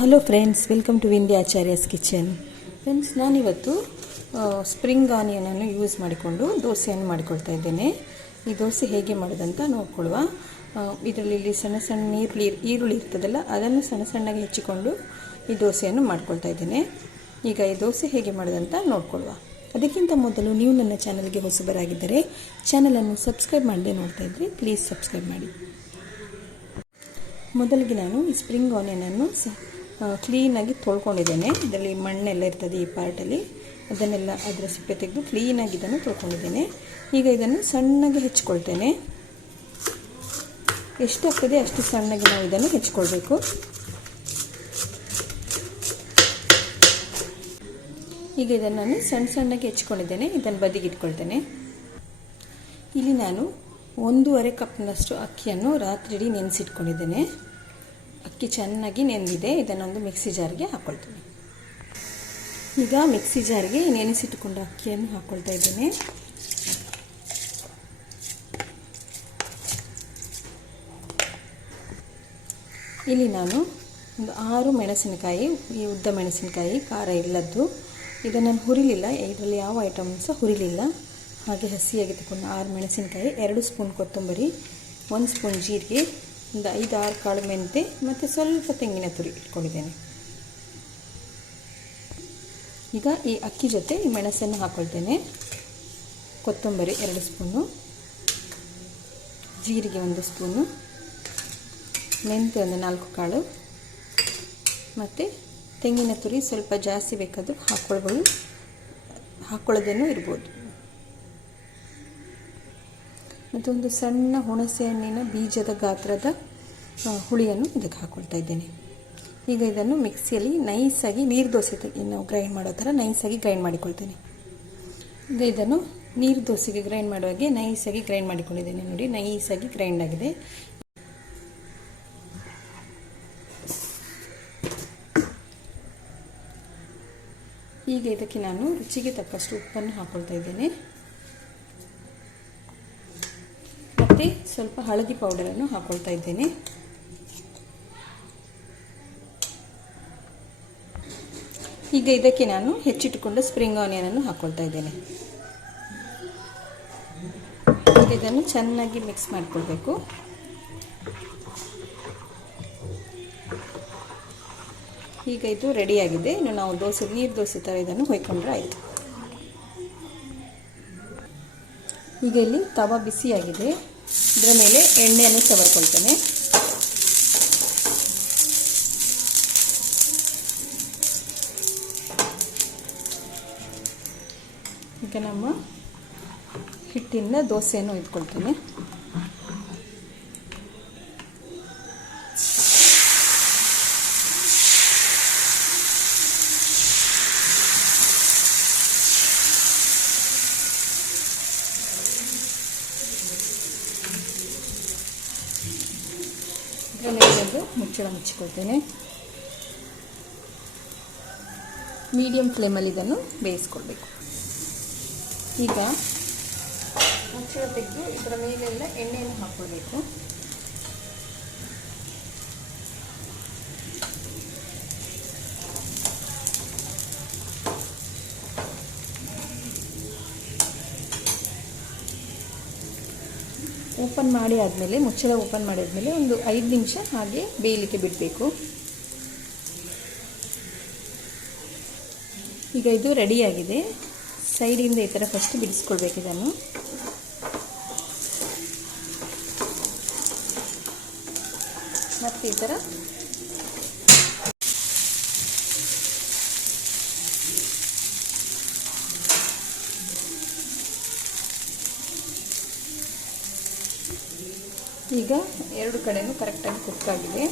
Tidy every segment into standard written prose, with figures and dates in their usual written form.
Hello friends, welcome to Vindhya Acharya's kitchen. Friends, ನಾನಿವತ್ತು spring ಆನಿಯನನ್ನು use ಮಾಡಿಕೊಂಡು ದೋಸೆಯನ್ನು ಮಾಡಿಕೊಳ್ತಾ ಇದ್ದೇನೆ. ಈ ದೋಸೆ ಹೇಗೆ ಮಾಡೋದಂತ ನೋಡ್ಕೊಳ್ಳುವ. ಇದರಲ್ಲಿ ಸಣ್ಣ ಸಣ್ಣ ಈರುಳ್ಳಿ ಇರ್ತದಲ್ಲ, ಅದನ್ನು ಸಣ್ಣ ಸಣ್ಣಗೆ ಹೆಚ್ಚಿಕೊಂಡು ಈ ದೋಸೆಯನ್ನು ಮಾಡ್ಕೊಳ್ತಾ ಇದ್ದೇನೆ. ಈಗ ಈ ದೋಸೆ ಹೇಗೆ ಮಾಡೋದಂತ ನೋಡ್ಕೊಳ್ಳುವ. ಅದಕ್ಕಿಂತ ಮೊದಲು ನೀವು ನನ್ನ ಚಾನಲ್ಗೆ ಹೊಸಬರಾಗಿದ್ದರೆ ಚಾನಲನ್ನು ಸಬ್ಸ್ಕ್ರೈಬ್ ಮಾಡದೆ ನೋಡ್ತಾ ಇದ್ದರೆ ಪ್ಲೀಸ್ ಸಬ್ಸ್ಕ್ರೈಬ್ ಮಾಡಿ. ಮೊದಲಿಗೆ ನಾನು ಈ ಸ್ಪ್ರಿಂಗ್ ಆನಿಯನನ್ನು ಕ್ಲೀನಾಗಿ ತೊಳ್ಕೊಂಡಿದ್ದೇನೆ. ಇದರಲ್ಲಿ ಮಣ್ಣೆಲ್ಲ ಇರ್ತದೆ ಈ ಪಾರ್ಟಲ್ಲಿ, ಅದನ್ನೆಲ್ಲ ಅದರ ಸಿಪ್ಪೆ ತೆಗೆದು ಕ್ಲೀನಾಗಿ ಇದನ್ನು ತೊಳ್ಕೊಂಡಿದ್ದೇನೆ. ಈಗ ಇದನ್ನು ಸಣ್ಣಗೆ ಹೆಚ್ಚಿಕೊಳ್ತೇನೆ. ಎಷ್ಟಾಗ್ತದೆ ಅಷ್ಟು ಸಣ್ಣಗೆ ನಾವು ಇದನ್ನು ಹೆಚ್ಚಿಕೊಳ್ಬೇಕು. ಈಗ ಇದನ್ನು ನಾನು ಸಣ್ಣ ಸಣ್ಣಗೆ ಹೆಚ್ಚಿಕೊಂಡಿದ್ದೇನೆ. ಇದನ್ನು ಬದಿಗೆ ಇಟ್ಕೊಳ್ತೇನೆ. ಇಲ್ಲಿ ನಾನು 1.5 ಕಪ್ನಷ್ಟು ಅಕ್ಕಿಯನ್ನು ರಾತ್ರಿ ಇಡೀ ನೆನೆಸಿಟ್ಕೊಂಡಿದ್ದೇನೆ. ಅಕ್ಕಿ ಚೆನ್ನಾಗಿ ನೆಂದಿದೆ. ಇದನ್ನೊಂದು ಮಿಕ್ಸಿ ಜಾರ್ಗೆ ಹಾಕ್ಕೊಳ್ತೀನಿ. ಈಗ ಮಿಕ್ಸಿ ಜಾರ್ಗೆ ನೆನೆಸಿಟ್ಟುಕೊಂಡ ಅಕ್ಕಿಯನ್ನು ಹಾಕ್ಕೊಳ್ತಾ ಇದ್ದೇನೆ. ಇಲ್ಲಿ ನಾನು ಒಂದು 6 ಮೆಣಸಿನಕಾಯಿ, ಈ ಉದ್ದ ಮೆಣಸಿನಕಾಯಿ, ಖಾರ ಇಲ್ಲದ್ದು, ಇದನ್ನು ನಾನು ಹುರಿಲಿಲ್ಲ. ಇದರಲ್ಲಿ ಯಾವ ಐಟಮ್ ಸಹ ಹುರಿಲಿಲ್ಲ. ಹಾಗೆ ಹಸಿಯಾಗಿ ತಗೊಂಡು 6 ಮೆಣಸಿನಕಾಯಿ, 2 ಸ್ಪೂನ್ ಕೊತ್ತಂಬರಿ, 1 ಸ್ಪೂನ್ ಜೀರಿಗೆ, ಒಂದು 5-6 ಕಾಳು ಮೆಂತೆ ಮತ್ತು ಸ್ವಲ್ಪ ತೆಂಗಿನ ತುರಿ ಇಟ್ಕೊಂಡಿದ್ದೇನೆ. ಈಗ ಈ ಅಕ್ಕಿ ಜೊತೆ ಈ ಮೆಣಸನ್ನು ಹಾಕ್ಕೊಳ್ತೇನೆ. ಕೊತ್ತಂಬರಿ 2 ಸ್ಪೂನು, ಜೀರಿಗೆ 1 ಸ್ಪೂನು, ಮೆಂತೆ ಒಂದು 4 ಕಾಳು ಮತ್ತು ತೆಂಗಿನ ತುರಿ ಸ್ವಲ್ಪ ಜಾಸ್ತಿ ಬೇಕಾದರೂ ಹಾಕ್ಕೊಳ್ಳೋದೇನೂ ಇರ್ಬೋದು. ಮತ್ತೊಂದು ಸಣ್ಣ ಹುಣಸೆ ಹಣ್ಣಿನ ಬೀಜದ ಗಾತ್ರದ ಹುಳಿಯನ್ನು ಇದಕ್ಕೆ ಹಾಕ್ಕೊಳ್ತಾ ಇದ್ದೇನೆ. ಈಗ ಇದನ್ನು ಮಿಕ್ಸಿಯಲ್ಲಿ ನೈಸಾಗಿ ನೀರು ದೋಸೆ ನಾವು ಗ್ರೈಂಡ್ ಮಾಡೋ ಥರ ನೈಸಾಗಿ ಗ್ರೈಂಡ್ ಮಾಡಿಕೊಳ್ತೇನೆ. ಈಗ ಇದನ್ನು ನೀರು ದೋಸೆಗೆ ಗ್ರೈಂಡ್ ಮಾಡುವಾಗೆ ನೈಸಾಗಿ ಗ್ರೈಂಡ್ ಮಾಡಿಕೊಂಡಿದ್ದೇನೆ. ನೋಡಿ, ನೈಸಾಗಿ ಗ್ರೈಂಡ್ ಆಗಿದೆ. ಈಗ ಇದಕ್ಕೆ ನಾನು ರುಚಿಗೆ ತಕ್ಕಷ್ಟು ಉಪ್ಪನ್ನು ಹಾಕ್ಕೊಳ್ತಾ ಇದ್ದೇನೆ. ಮತ್ತು ಸ್ವಲ್ಪ ಹಳದಿ ಪೌಡರನ್ನು ಹಾಕ್ಕೊಳ್ತಾ ಇದ್ದೇನೆ. ಈಗ ಇದಕ್ಕೆ ನಾನು ಹೆಚ್ಚಿಟ್ಟುಕೊಂಡ ಸ್ಪ್ರಿಂಗ್ ಆನಿಯನನ್ನು ಹಾಕ್ಕೊಳ್ತಾ ಇದ್ದೇನೆ. ಈಗ ಇದನ್ನು ಚೆನ್ನಾಗಿ ಮಿಕ್ಸ್ ಮಾಡಿಕೊಳ್ಬೇಕು. ಈಗ ಇದು ರೆಡಿಯಾಗಿದೆ. ಇನ್ನು ನಾವು ನೀರು ದೋಸೆ ಥರ ಇದನ್ನು ಹೊಯ್ಕೊಂಡ್ರೆ ಆಯಿತು. ಈಗ ಇಲ್ಲಿ ತವ ಬಿಸಿಯಾಗಿದೆ. ಇದರ ಮೇಲೆ ಎಣ್ಣೆಯನ್ನು ಸವರ್ಕೊಳ್ತೇನೆ. ಈಗ ನಮ್ಮ ಹಿಟ್ಟಿಂದ ದೋಸೆಯನ್ನು ಇಟ್ಕೊಳ್ತೇನೆ. ಇದರ ಮುಚ್ಚಳ ಮುಚ್ಚಿಕೊಳ್ತೇನೆ. ಮೀಡಿಯಂ ಫ್ಲೇಮಲ್ಲಿ ಇದನ್ನು ಬೇಯಿಸ್ಕೊಳ್ಬೇಕು. ಈಗ ಮುಚ್ಚಳ ತೆಗೆದು ಇದರ ಮೇಲೆಲ್ಲ ಎಣ್ಣೆಯನ್ನು ಹಾಕ್ಕೊಳ್ಬೇಕು. ಓಪನ್ ಮಾಡಿ ಆದಮೇಲೆ, ಮುಚ್ಚಳ ಓಪನ್ ಮಾಡಿದ್ಮೇಲೆ ಒಂದು 5 ನಿಮಿಷ ಹಾಗೆ ಬೇಯಲಿಕ್ಕೆ ಬಿಡಬೇಕು. ಈಗ ಇದು ರೆಡಿಯಾಗಿದೆ. ಸೈಡಿಂದ ಈ ಥರ ಫಸ್ಟ್ ಬಿಡಿಸ್ಕೊಳ್ಬೇಕು ಇದನ್ನು. ಮತ್ತು ಈ ಥರ ಈಗ 2 ಕಡೆನೂ ಕರೆಕ್ಟಾಗಿ ಕುಕ್ ಆಗಿದೆ.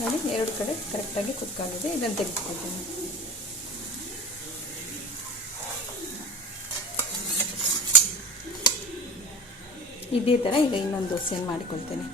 ನೋಡಿ, 2 ಕಡೆ ಕರೆಕ್ಟಾಗಿ ಕುಕ್ ಆಗಿದೆ. ಇದನ್ನು ತೆಗೆದುಕೊಳ್ತೇನೆ. ಇದೇ ಥರ ಈಗ ಇನ್ನೊಂದು ದೋಸೆಯನ್ನು ಮಾಡಿಕೊಳ್ತೇನೆ.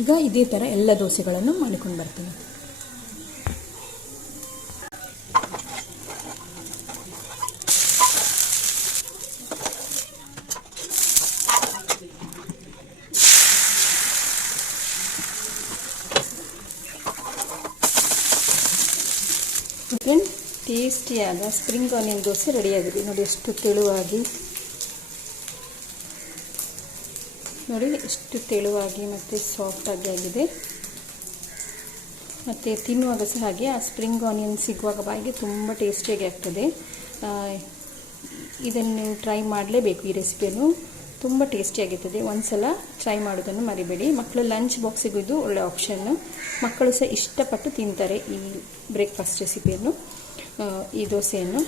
ಈಗ ಇದೇ ಥರ ಎಲ್ಲ ದೋಸೆಗಳನ್ನು ಮಾಡಿಕೊಂಡು ಬರ್ತೀನಿ. ಟೇಸ್ಟಿಯಾದ ಸ್ಪ್ರಿಂಗ್ ಆನಿಯನ್ ದೋಸೆ ರೆಡಿಯಾಗಿದೆ. ನೋಡಿ ಎಷ್ಟು ತೆಳುವಾಗಿ, ನೋಡಿ ಎಷ್ಟು ತೆಳುವಾಗಿ ಮತ್ತು ಸಾಫ್ಟಾಗಿ ಆಗಿದೆ. ಮತ್ತು ತಿನ್ನುವಾಗ ಸಹ ಹಾಗೆ ಆ ಸ್ಪ್ರಿಂಗ್ ಆನಿಯನ್ ಸಿಗುವಾಗ ಬಾಯಿಗೆ ತುಂಬ ಟೇಸ್ಟಿಯಾಗಿ ಆಗ್ತದೆ. ಇದನ್ನು ಟ್ರೈ ಮಾಡಲೇಬೇಕು. ಈ ರೆಸಿಪಿಯನ್ನು ತುಂಬ ಟೇಸ್ಟಿಯಾಗಿರ್ತದೆ. ಒಂದ್ಸಲ ಟ್ರೈ ಮಾಡೋದನ್ನು ಮರಿಬೇಡಿ. ಮಕ್ಕಳು ಲಂಚ್ ಬಾಕ್ಸಿಗೂ ಇದು ಒಳ್ಳೆ ಆಪ್ಷನ್ನು. ಮಕ್ಕಳು ಸಹ ಇಷ್ಟಪಟ್ಟು ತಿಂತಾರೆ ಈ ಬ್ರೇಕ್ಫಾಸ್ಟ್ ರೆಸಿಪಿಯನ್ನು, ಈ ದೋಸೆಯನ್ನು.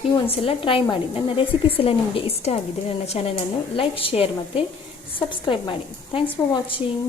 ನೀವು ಒಂದ್ಸಲ ಟ್ರೈ ಮಾಡಿ. ನನ್ನ ರೆಸಿಪೀಸ್ ಎಲ್ಲ ನಿಮಗೆ ಇಷ್ಟ ಆಗಿದ್ದರೆ ನನ್ನ ಚಾನಲನ್ನು ಲೈಕ್, ಶೇರ್ ಮತ್ತು ಸಬ್ಸ್ಕ್ರೈಬ್ ಮಾಡಿ. Thanks for watching.